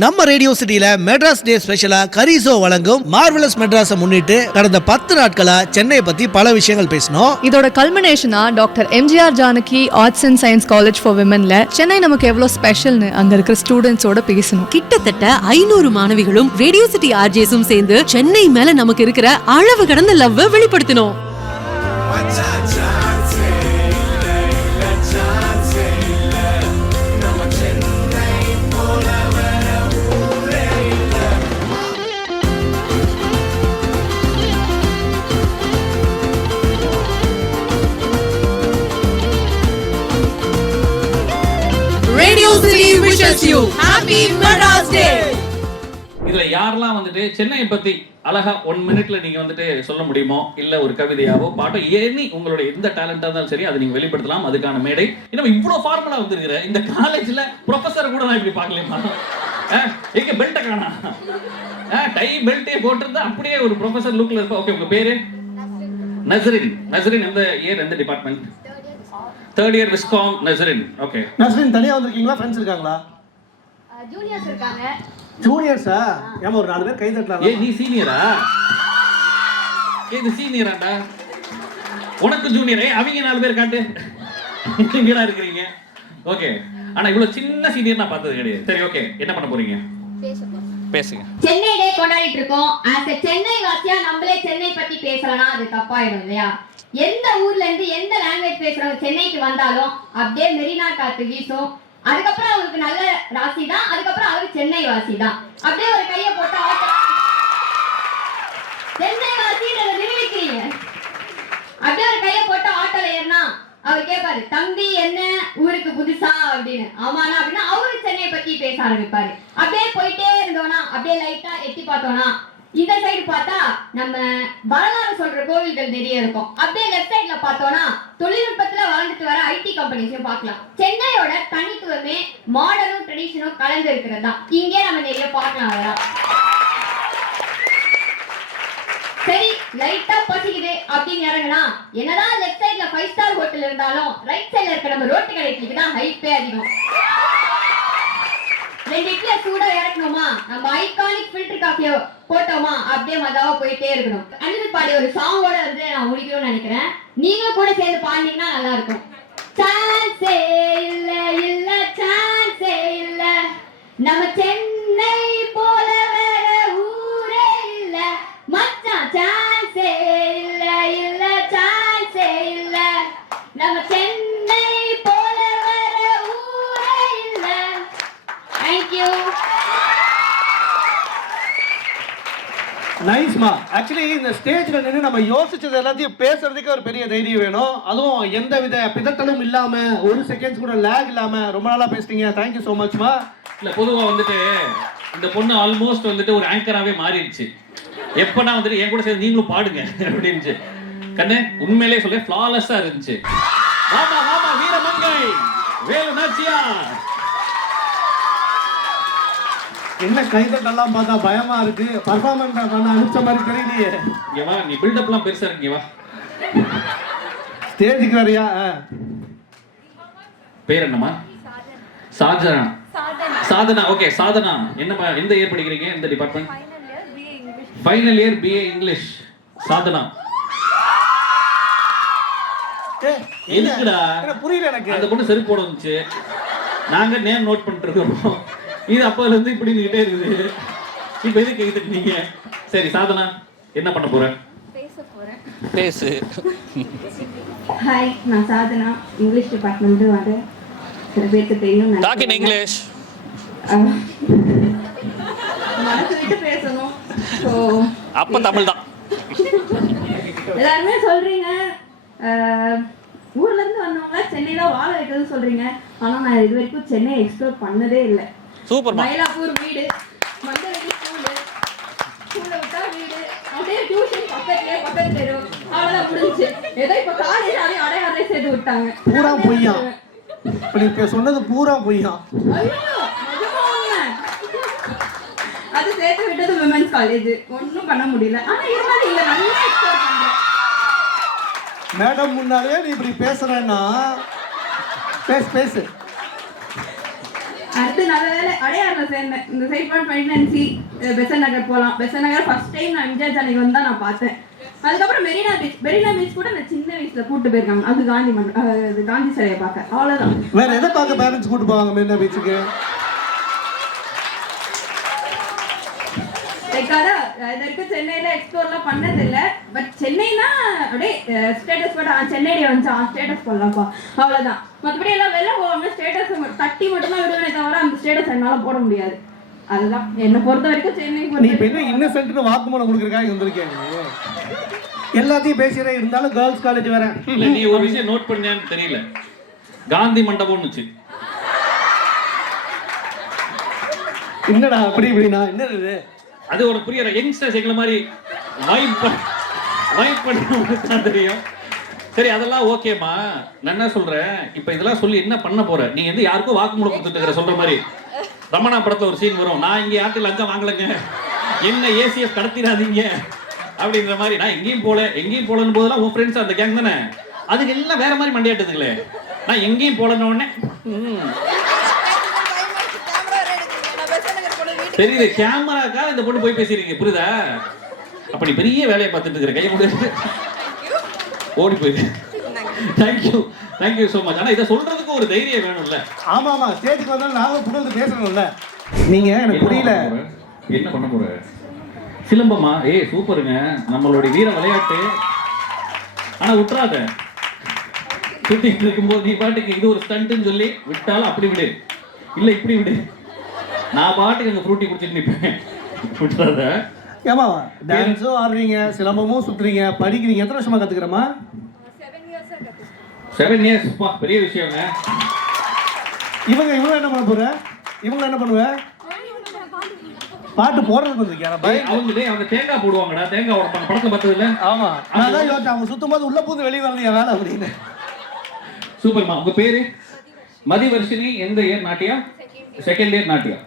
நம்ம ரேடியோ சிட்டியில மெட்ராஸ் டே ஸ்பெஷலா கரிசோ வழங்கும் மார்வெலஸ் மெட்ராஸை முன்னிட்டு கடந்த 10 நாட்களா சென்னையை பத்தி பல விஷயங்கள் பேசணும். இதோட கல்மினேஷனா doctor MGR Janaki arts and science college for விமன்ல சென்னை நமக்கு எவ்வளவு ஸ்பெஷல்னு அங்க இருக்கிற ஸ்டூடெண்ட்ஸோட பேசணும். கிட்டத்தட்ட 500 மாணவிகளும் ரேடியோ சிட்டி ஆர்ஜேஸும் சேர்ந்து சென்னை மேல நமக்கு இருக்கிற அளவு கடந்த லவ் வெளிப்படுத்தணும். Radio City wishes you happy Mother's Day. இதுல யாரெல்லாம் வந்துட்டு சென்னையை பத்தி அழகா 1 மினிட்ல நீங்க வந்துட்டு சொல்ல முடியுமோ, இல்ல ஒரு கவிதையாவோ பாட்டோ ஏனி உங்களுடைய எந்த டேலண்டா இருந்தாலும் சரி அதை நீங்க வெளிப்படுத்தலாம். அதுக்கான மேடை. இன்னும் இவ்வளவு ஃபார்மலா வந்துருக்கிற இந்த காலேஜ்ல ப்ரொஃபசர் கூட நான் இப்படி பார்க்கலையேமா. எங்க பெல்ட்டை காணா, டை பெல்ட்டே போட்டிருந்தா அப்படியே ஒரு ப்ரொஃபசர் லுக்ல இருப்பா. ஓகே, உங்க பேரு? நஸ்ரின். நஸ்ரின் எந்த இயர், எந்த department? Third year viscom. Nasrin. Okay. Nasrin தனியா வந்திருக்கீங்களா? ஃப்ரெண்ட்ஸ் இருக்காங்களா? ஜூனியர்ஸ் இருக்காங்க. ஜூனியர்ஸா? ஏமா ஒரு 4 பேர் கை தட்டலாம். ஏய், நீ சீனியரா? இது சீனியராடா. உனக்கு ஜூனியர். அவங்க 4 பேர் காட்டு. நீங்கடா இருக்கீங்க. ஓகே. ஆனா இவ்வளவு சின்ன சீனியர் நான் பார்த்தது கிடையாது. சரி, ஓகே. என்ன பண்ண போறீங்க? பேசுங்க. சென்னை டே கொண்டாடிட்டு இருக்கோம். as a சென்னை வாசியா நம்மளே சென்னை பத்தி பேசலனா அது தப்பாயிடும் இல்லையா? எந்த ஊர்ல இருந்து எந்த லாங்குவேஜ் பேசுறவங்க சென்னைக்கு வந்தாலும் அப்படியே மெரினா காத்து வீசும். அதுக்கப்புறம் அவருக்கு நல்ல ராசி தான். அதுக்கப்புறம் அவரு சென்னை வாசி தான். அப்படியே ஒரு கையை போட்டு சென்னை வாசின்றத நிரூபிக்கிறீங்க. அப்படியே ஒரு கையை போட்டு ஆட்டோல ஏறினா அவர் கேட்பாரு, தம்பி என்ன ஊருக்கு புதுசா அப்படின்னு. ஆமாண்ணா அப்படின்னா அவரு சென்னை பத்தி பேச ஆரம்பிப்பாரு. அப்படியே போயிட்டே இருந்தோம்னா அப்படியே லைட்டா எட்டி பார்த்தோம்னா இந்த சைடு பார்த்தா நம்ம வரலாறு சொல்ற கோவில்கள் நிறைய இருக்கும். அப்படியே லெஃப்ட் சைடுல பார்த்தோம்னா தொழில்நுட்பத்துல வளர்ந்துட்டு வர ஐடி கம்பெனிஸையும் பார்க்கலாம். சென்னையோட தனித்துவமே மாடர்னும் ட்ரெடிஷனும் கலந்து இருக்கிறது தான். இங்கே நம்ம நிறைய பார்க்கலாம். அதெல்லாம் சரி, லைட்டா பசிக்குது அப்படின்னு இறங்கினா என்னதான் லெஃப்ட் சைடுல 5 ஸ்டார் ஹோட்டல் இருந்தாலும் ரைட் சைடுல இருக்க நம்ம ரோட்டு கடைக்கு தான் ஹைப்பே அதிகம். 2 இட்லியை சூடா இறக்கணுமா, நம்ம ஐகானிக் ஃபில்டர் காஃபியை போட்டோமா, அப்படியே மஜாவா போயிட்டே இருக்கணும். அனிருத் பாடி ஒரு சாங்கோட வந்து நான் முடிக்கணும்னு நினைக்கிறேன். நீங்களும் கூட சேர்ந்து பாடினீங்கன்னா நல்லா இருக்கும். சான்ஸே இல்ல இல்ல சான்ஸே இல்ல, நம்ம சென்னை போல வேற ஊரே இல்ல மச்சான். சான்ஸே இல்ல இல்ல சான்ஸே இல்ல, நம்ம சென்னை போல வேற ஊரே இல்ல. Thank you. நைஸ்மா. ஆக்சுவலி இந்த ஸ்டேஜ்ல நின்று நம்ம யோசிச்சது எல்லாத்தையும் பேசுறதுக்கு ஒரு பெரிய தைரியம் வேணும். அதுவும் எந்த வித பிதட்டலும் இல்லாம, ஒரு செகண்ட்ஸ் கூட லேக் இல்லாம ரொம்ப நாளா பேசிட்டீங்க. Thank you so மச்மா. இல்ல, பொதுவா வந்துட்டு இந்த பொண்ணு ஆல்மோஸ்ட் வந்துட்டு ஒரு ஆங்கராவே மாறிடுச்சு. எப்பனா வந்துட்டு என் கூட சேர்ந்து நீங்களும் பாடுங்க அப்படின்னுச்சு. கண்ணு உண்மையிலேயே சொல்ல ஃப்ளாலெஸ்ஸா இருந்துச்சு. வாமா வாமா வீரமங்கை வேலு நாச்சியார். என்ன கைதட்டெல்லாம் பார்த்தா பயமா இருக்கு. பர்ஃபார்மன்ஸ் பண்ண அனுப்பிச்ச மாதிரி தெரியலையே. இங்க வா, நீ பில்டப்லாம் பெருசா இருக்கு. இங்க வா, ஸ்டேஜுக்கு வரியா? பேர் என்னம்மா? சாதனா. சாதனா. ஓகே, சாதனா. என்னம்மா, எந்த இயர் படிக்கிறீங்க? எந்த department? Final year BA English. Sadhana. எதுக்குடா? புரியல எனக்கு. அந்த பொண்ணு செருப்பு போட வந்துச்சு. நாங்க நேம் நோட் பண்ணிட்டு இருக்கோம். இது அப்பல இருந்து இப்படி நிக்கிட்டே இருக்குது. இப்ப எதுக்கு கேக்குறீங்க? சரி சாதனா, என்ன பண்ண போற? பேச போறேன். பேசு. ஹாய், நான் சாதனா. இங்கிலீஷ் டிபார்ட்மெண்ட் வந்து சில பேருக்கு தெரியும். Talk in English. மனசு விட்டு பேசணும். ஸோ அப்ப தமிழ் தான். எல்லாருமே சொல்றீங்க ஊர்ல இருந்து வந்தவங்களா சென்னை தான் வாழ வைக்கிறதுன்னு சொல்றீங்க. ஆனா நான் இது வரைக்கும் சென்னை எக்ஸ்ப்ளோர் பண்ணதே இல்லை. சூப்பர். மயிலாப்பூர் வீடு, மண்டவெளி ஸ்கூலு, ஸ்கூல்ல விட்டா வீடு, அப்படியே டியூஷன் பக்கத்து தெரு, அவ்வளவுதான் முடிஞ்சுச்சு. ஏதோ இப்ப காலேஜ் அடையாளே சேர்த்து விட்டாங்க. பூரா பொய்யா? இப்ப சொன்னது பூரா பொய்யா? ஐயோ, நிஜமா உண்மை. அது சேர்த்து விட்டது விமென்ஸ் காலேஜ். ஒன்னும் பண்ண முடியல. ஆனா இருந்தாலும் இங்க நல்லா எக்ஸ்ப்ளோர் பண்றேன். மேடம் முன்னாலே நீ இப்படி பேசுறேன்னா பேசு. அடுத்து நல்ல வேலை அடையாறுல சேர்ந்தேன். இந்த சைட் பண்ணிட்டு நினைச்சி பெசன் நகர் போகலாம். பெசன் நகர் ஃபர்ஸ்ட் டைம் நான் எம்ஜிஆர் ஜானகி வந்து தான் நான் பார்த்தேன். அதுக்கப்புறம் மெரினா பீச் கூட நான் சின்ன வயசுல கூட்டு போயிருக்காங்க. அது காந்தி சிலையை பார்க்க. அவ்வளவுதான். வேற எதை பார்க்க பேரண்ட்ஸ் கூட்டு போவாங்க மெரினா பீச்சுக்கு? சென்னையில எக்ஸ்ப்ளோர்லாம் பண்ணது இல்ல. பட் சென்னைனா அப்படியே ஸ்டேட்டஸ் போட சென்னையில வந்து ஸ்டேட்டஸ் போடலாம்ப்பா, அவ்வளவுதான். மற்றபடி எல்லாம் வெளில போவாங்க, ஸ்டேட்டஸ் தட்டி மட்டும் தான் விடுவேனே தவிர அந்த ஸ்டேட்டஸ் என்னால போட முடியாது. அதுதான் என்ன பொறுத்த வரைக்கும் சென்னை. நீ இப்ப என்ன இன்னசென்ட்னு வாக்குமூலம் கொடுக்கறதுக்காக வந்திருக்கேன். எல்லாத்தையும் பேசிறே இருந்தாலும் கேர்ள்ஸ் காலேஜ் வேற. இல்ல நீ ஒரு விஷயம் நோட் பண்ணியான்னு தெரியல, காந்தி மண்டபம்னுச்சு. என்னடா அப்படி இப்படினா என்னது அது ஒரு புரியற யங்ஸ்டர்ஸ் எங்களை மாதிரி வைப் பண்ணுறவங்களுக்கு தான் தெரியும். சரி அதெல்லாம் ஓகேம்மா, நான் என்ன சொல்றேன், இப்போ இதெல்லாம் சொல்லி என்ன பண்ண போற? நீ வந்து யாருக்கும் வாக்குமூலம் கொடுத்துட்டு இருக்கிற சொல்ற மாதிரி. ரமணா படத்துல ஒரு சீன் வரும், நான் இங்கே யார்ட்டு லஞ்சம் வாங்கலைங்க, என்ன ஏசிஎஃப் கடத்திடாதீங்க அப்படின்ற மாதிரி. நான் எங்கேயும் போலன்னு போதெல்லாம் உன் ஃப்ரெண்ட்ஸ் அந்த கேங் தானே, அதுக்கு எல்லாம் வேற மாதிரி மண்டையாட்டுதுங்களே. நான் எங்கேயும் போலன்னு உடனே தெரியுது கேமராக்காக இந்த பொண்ணு போய் பேசிருக்கீங்க, புரியுதா? அப்படி பெரிய வேலையை பார்த்துட்டு இருக்கிற கையை முடியாது ஓடி போயிரு. Thank you so much. ஆனால் இதை சொல்றதுக்கு ஒரு தைரியம் வேணும்ல. ஆமா ஸ்டேஜுக்கு வந்தாலும் நானும் புகழ்ந்து பேசணும்ல. நீங்க எனக்கு புரியல என்ன பண்ண போற? சிலம்பமா? சூப்பருங்க, நம்மளுடைய வீர விளையாட்டு. ஆனா விட்டுறாத, சுத்திட்டு இருக்கும்போது நீ பாட்டுக்கு இது ஒரு ஸ்டண்ட்னு சொல்லி விட்டாலும் அப்படி விடு, இல்ல இப்படி விடு. நான் பாட்டுக்கு அங்கே ஃப்ரூட்டி குடிச்சிட்டு நிற்பேன், விட்டுறாத. ஏமா டான்ஸும் ஆடுறீங்க, சிலம்பமும் சுத்துறீங்க, படிக்கிறீங்க, எத்தனை வருஷமா கத்துக்கிறமா? 7 years. பெரிய விஷயங்க. இவங்க என்ன பண்ண போற? இவங்க என்ன பண்ணுவ? பாட்டு போடுறதுக்கு வந்திருக்கேன். அவங்க தேங்காய் போடுவாங்கடா, தேங்காய் உடைப்பாங்க, படத்துல பார்த்ததுல. ஆமா, நான் தான் யோசிச்சேன் அவங்க சுத்தும் போது உள்ள பூந்து வெளியே வரலையா வேலை அப்படின்னு. சூப்பர்மா. உங்க பேரு? மதிவர்ஷினி. எந்த இயர் நாட்டியா? செகண்ட் இயர் நாட்டியா?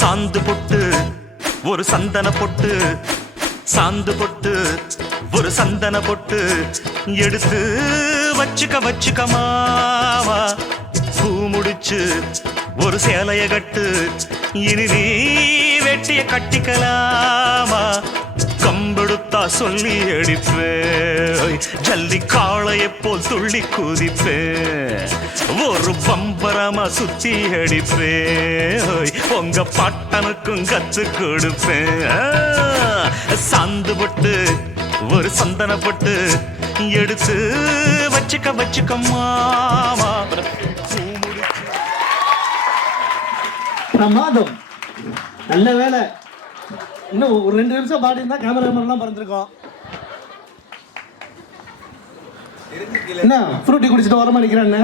சாந்து பொட்டு ஒரு சந்தன பொட்டு, சாந்து பொட்டு ஒரு சந்தன பொட்டு எடுத்து வச்சுக்க மாவா. பூ முடிச்சு ஒரு சேலைய கட்டு, இனி நீ வெட்டிய கட்டிக்கலாமா. கம்பெடுத்தா சொல்லி அடிப்பேன், ஜல்லி காளையை போல் துள்ளி குதிப்பேன், ஒரு பம்பரமா சுத்தி அடிப்பேன், உங்க பட்டனுக்கும் கத்து கொடுப்பேன். சாந்து பொட்டு ஒரு சந்தன பொட்டு எடுத்து வச்சுக்க மாமா. பிரமாதம், நல்ல வேலை. இன்னும் ஒரு 2 நிமிஷம் பாடி இருந்தா கேமராமேன்லாம் பறந்துருக்கோம். என்ன ஃப்ரூட்டி குடிச்சிட்டு ஓரமா நிக்கிறேன்னு?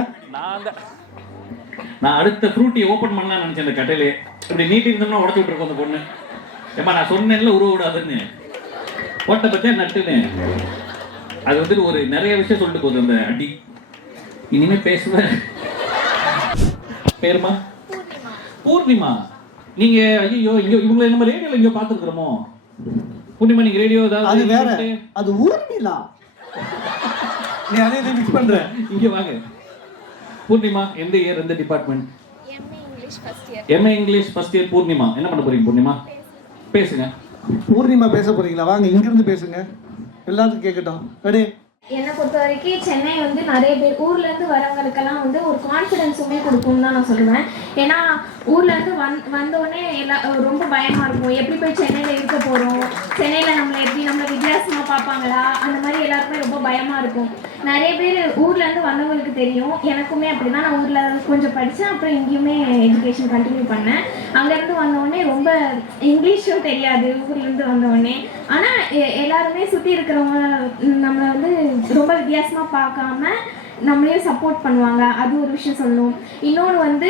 நான் அடுத்த ஃப்ரூட்டி ஓபன் பண்ணலாம் நினைச்சேன். அந்த கட்டையிலே இப்படி நீட்டி இருந்தோம்னா உடச்சு விட்டுருக்கோம் அந்த பொண்ணு. ஏமா நான் சொன்னேன்ல உருவ விடாதுன்னு, ஓட்ட பத்தியா நட்டுன்னு. அது வந்துட்டு ஒரு நிறைய விஷயம் சொல்லிட்டு போகுது அந்த அடி. இனிமே பேசுவேன். பேருமா? பூர்ணிமா. நீங்க ஐயோ இங்க இவங்களை நம்ம ரேடியோல இங்க பாத்துக்கிறோமோ? பூர்ணிமா நீங்க ரேடியோ ஏதாவது? அது வேற, அது ஊர்மிளா. நீ அதே மிக்ஸ் பண்ற. இங்க வாங்க. பூர்ணிமா எந்த இயர், எந்த department? MA English first year. MA English first year. Purnima என்ன பண்ண போறீங்க? பூர்ணிமா பேசுங்க. பூர்ணிமா பேச போறீங்களா? வாங்க இங்க இருந்து பேசுங்க, எல்லாத்துக்கும் கேட்கட்டும். ரெடி? என்னை பொறுத்த வரைக்கும் சென்னை வந்து நிறைய பேர் ஊர்லேருந்து வரவங்களுக்கெல்லாம் வந்து ஒரு கான்ஃபிடென்ஸுமே கொடுக்கும்னு தான் நான் சொல்லுவேன். ஏன்னா ஊர்லேருந்து வந்தோடனே ரொம்ப பயமாக இருக்கும், எப்படி போய் சென்னையில் இருக்க போகிறோம், சென்னையில் நம்மளை வித்தியாசமாக பார்ப்பாங்களா, அந்த மாதிரி எல்லாருக்குமே ரொம்ப பயமாக இருக்கும். நிறைய பேர் ஊர்லேருந்து வந்தவங்களுக்கு தெரியும், எனக்குமே அப்படி தான். நான் ஊரில் கொஞ்சம் படித்தேன், அப்புறம் இங்கேயுமே எஜுகேஷன் கண்டினியூ பண்ணேன். அங்கேருந்து வந்தோடனே ரொம்ப இங்கிலீஷும் தெரியாது ஊர்லேருந்து வந்தோடனே. ஆனால் எல்லாருமே சுற்றி இருக்கிறவங்க நம்மளை வந்து ரொம்ப வித்தியாசமாக பார்க்காம நம்மளையும் சப்போர்ட் பண்ணுவாங்க, அது ஒரு விஷயம் சொல்லணும். இன்னொன்று வந்து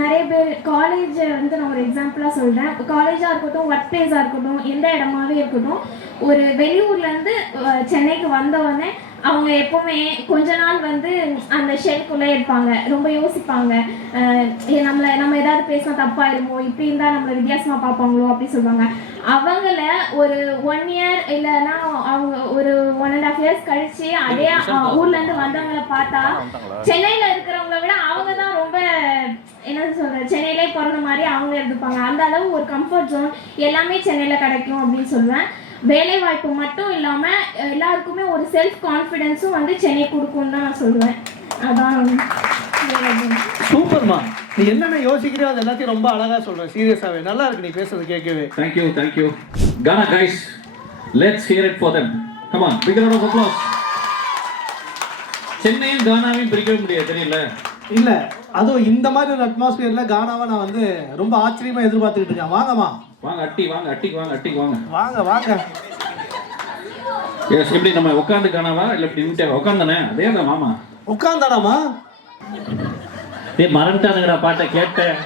நிறைய பேர் காலேஜை வந்து நான் ஒரு எக்ஸாம்பிளாக சொல்கிறேன். காலேஜாக இருக்கட்டும், ஒர்க் பிளேஸாக இருக்கட்டும், எந்த இடமாவே இருக்கட்டும், ஒரு வெளியூர்லேருந்து சென்னைக்கு வந்தவொடனே அவங்க எப்போவுமே கொஞ்ச நாள் வந்து அந்த ஷெல்குள்ளே இருப்பாங்க, ரொம்ப யோசிப்பாங்க. நம்ம ஏதாவது பேசினா தப்பாயிருமோ, இப்படி இருந்தால் நம்மளை வித்தியாசமாக பார்ப்பாங்களோ அப்படி சொல்லுவாங்க. அவங்கள ஒரு 1 year இல்லைன்னா அவங்க ஒரு 1.5 years கழிச்சு அதே ஊர்லேருந்து வந்தவங்களை பார்த்தா சென்னையில் இருக்கிறவங்கள விட அவங்க தான் ரொம்ப என்ன சொல்கிறது, சென்னையிலே பிறந்த மாதிரி அவங்க இருந்துப்பாங்க. அந்த அளவு ஒரு கம்ஃபர்ட் ஜோன் எல்லாமே சென்னையில் கிடைக்கும் அப்படின்னு சொல்லுவேன். வேலை வாய்ப்பு மட்டும் இல்லாமல் எல்லாருக்குமே ஒரு செல்ஃப் கான்ஃபிடென்ஸும் வந்து சென்னை கொடுக்கும்னு தான் நான் சொல்லுவேன். அதான் சூப்பர்மா, நீ என்னென்ன யோசிக்கிறியோ அது எல்லாத்தையும் ரொம்ப அழகா சொல்ற. சீரியஸாவே நல்லா இருக்கு நீ பேசுறது கேட்கவே. Thank you. Ghana guys, let's hear it for them. Come on, big round of applause. சென்னையும் கானாவையும் பிரிக்கவே முடியாது, தெரியல. இல்ல அதுவும் இந்த மாதிரி ஒரு அட்மாஸ்பியர்ல கானாவை நான் வந்து ரொம்ப ஆச்சரியமா எதிர்பார்த்துக்கிட்டு இருக்கேன். வாங்கம்மா, வாங்க அட்டிக்கு வாங்க. வாங்க. எஸ், எப்படி நம்ம உட்காந்து கானாவா இல்ல இப்படி நின்னுட்டே உட்கார்ந்தானே? அதே தான் மாமா. உட்கார்ந்தாடாமா? டேய் மறந்துட்டானுங்கடா பாட்டை கேட்டேன்.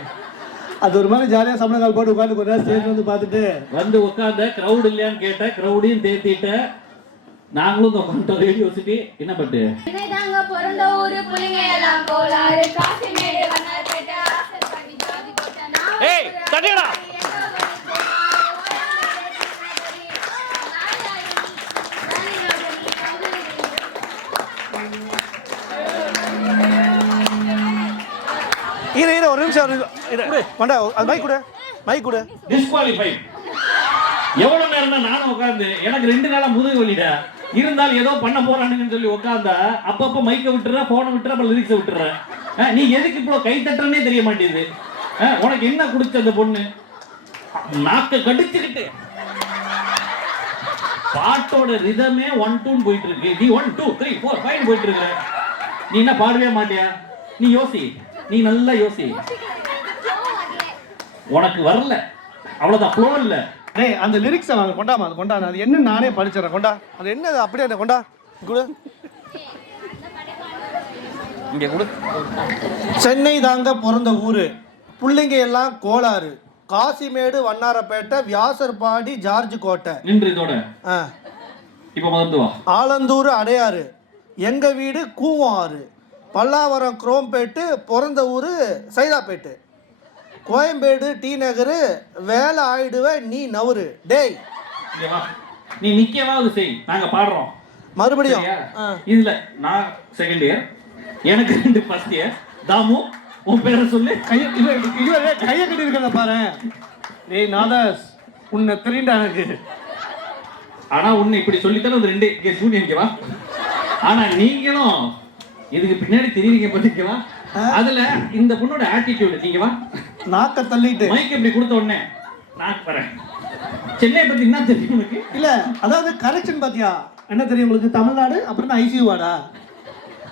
அது ஒரு மாதிரி ஜாலியா சமணங்கால் போட்டு உட்காந்து கொஞ்ச நேரம் ஸ்டேஜ் வந்து பார்த்துட்டு வந்து உட்கார்ந்த கிரவுட் இல்லையான்னு கேட்டேன். கிரவுடையும் தேத்திட்ட. நாங்களும் உட்காந்துட்டோம் ரேடியோ சிட்டி. என்ன பட்டு சென்னைதாங்க பிறந்த ஊரு, புள்ளைங்க எல்லாம் கோளாறு, காசிமேடு வண்ணார்பேட்டை, ஆசைப்படி ஜாதி கோட்டை. ஏய் தட்டிடா. இரு ஒரு நிமிஷம் கொண்டா, அது மைக் கொடு. டிஸ்குவாலிஃபை. எவ்வளவு நேரம் தான் நானும் உட்கார்ந்து, எனக்கு 2 நாளா முதுகு வலிடா. இருந்தாலும் ஏதோ பண்ண போறானுங்கன்னு சொல்லி உட்கார்ந்தா அப்பப்ப மைக்க விட்டுற, போனை விட்டுற, அப்புறம் லிரிக்ஸை விட்டுற. நீ எதுக்கு இப்போ கை தட்டுறனே தெரிய மாட்டேங்குது. உனக்கு என்ன குடிச்ச அந்த பொண்ணு? நாக்க கடிச்சுக்கிட்டு பாட்டோட ரிதமே 1 2 போயிட்டு இருக்கு. நீ 1 2 3 4 5 போயிட்டு இருக்க. நீ என்ன பாடவே மாட்டியா? நீ யோசி, நீ நல்லா யோசி. உனக்கு வரல, அவ்வளவுதான், ஃப்ளோ இல்ல. டேய் அந்த லிரிக்ஸை வாங்க, கொண்டாமா, அது கொண்டா. அது என்ன நானே படிச்சிடறேன். கொண்டா, அது என்ன அப்படியே கொண்டா கொடு. இங்க கொடு. சென்னை தாங்க பிறந்த ஊரு, புள்ளைங்க எல்லாம் கோளாறு, காசிமேடு வண்ணாரப்பேட்டை, வியாசர்பாடி ஜார்ஜ் கோட்டை. நின்று இதோட இப்போ மறந்து வா. ஆலந்தூர் அடையாறு, எங்க வீடு கூவாறு, பல்லாவரம் குரோம்பேட்டு, பிறந்த ஊரு சைதாப்பேட்டு, கோயம்பேடு டி நகரு, வேலை ஆயிடுவ நீ நவரு. டேய் நீ நிக்கவாவது செய், நாங்க பாடுறோம் மறுபடியும். இதுல நான் செகண்ட் இயர், எனக்கு 2 ஃபர்ஸ்ட் இயர். தாமு உன் பேரை சொல்லு. கையை கட்டி இருக்கிறத பாரு. டேய் நாதாஸ், உன்னை தெரியுண்டா எனக்கு. ஆனா உன்னை இப்படி சொல்லித்தானே ஒரு 2 ஜூனியர் வா. ஆனா நீங்களும் இதுக்கு பின்னாடி தெரியுறீங்க பாத்தீங்களா? அதுல இந்த பொண்ணோட ஆட்டிடியூட். நீங்க வா, நாக்க தள்ளிட்டு மைக் இப்படி கொடுத்த உடனே நான் வரேன். சென்னை பத்தி என்ன தெரியும் உனக்கு? இல்ல அதாவது கரெக்ஷன் பாத்தியா என்ன தெரியும் உங்களுக்கு? தமிழ்நாடு அப்புறம் ஐசியூ வார்டா,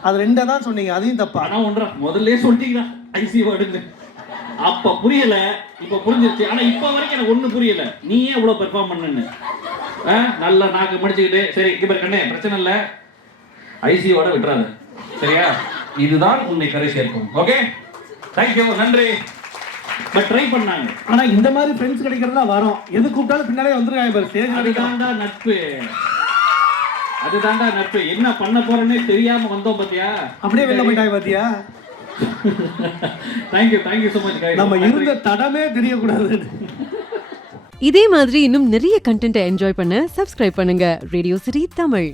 அது 2 தான் சொன்னீங்க, அதையும் தப்பா. ஆனா ஒன்றா முதல்ல சொல்லிட்டீங்களா ஐசியூ வார்டுன்னு? அப்ப புரியல, இப்ப புரிஞ்சிருச்சு. ஆனா இப்ப வரைக்கும் எனக்கு ஒண்ணு புரியல, நீ ஏன் இவ்வளவு பெர்ஃபார்ம் பண்ணுன்னு. நல்லா நாக்கு முடிச்சுக்கிட்டு சரி இப்ப கண்ணே பிரச்சனை இல்ல, ஐசியூ வார்டை விட்டுறாது, சரியா? இதுதான் உன்னை கரை சேர்க்கும். ஓகே, தேங்க்யூ, நன்றி. பட் ட்ரை பண்ணாங்க. ஆனா இந்த மாதிரி ஃப்ரெண்ட்ஸ் கிடைக்கிறதா வரோம். எது கூப்பிட்டாலும் பின்னாலே வந்துருக்காங்க பாரு. ஸ்டேஜ் அதுதான்டா நட்பு, அதுதான்டா நட்பு. என்ன பண்ண போறேன்னே தெரியாம வந்தோம் பாத்தியா? அப்படியே வெளில போயிட்டாங்க பாத்தியா? Thank you so much guys. நம்ம இருந்த தடமே தெரியக்கூடாது. இதே மாதிரி இன்னும் நிறைய கண்டென்ட்டை என்ஜாய் பண்ண சப்ஸ்கிரைப் பண்ணுங்க ரேடியோ சிட்டி தமிழ்.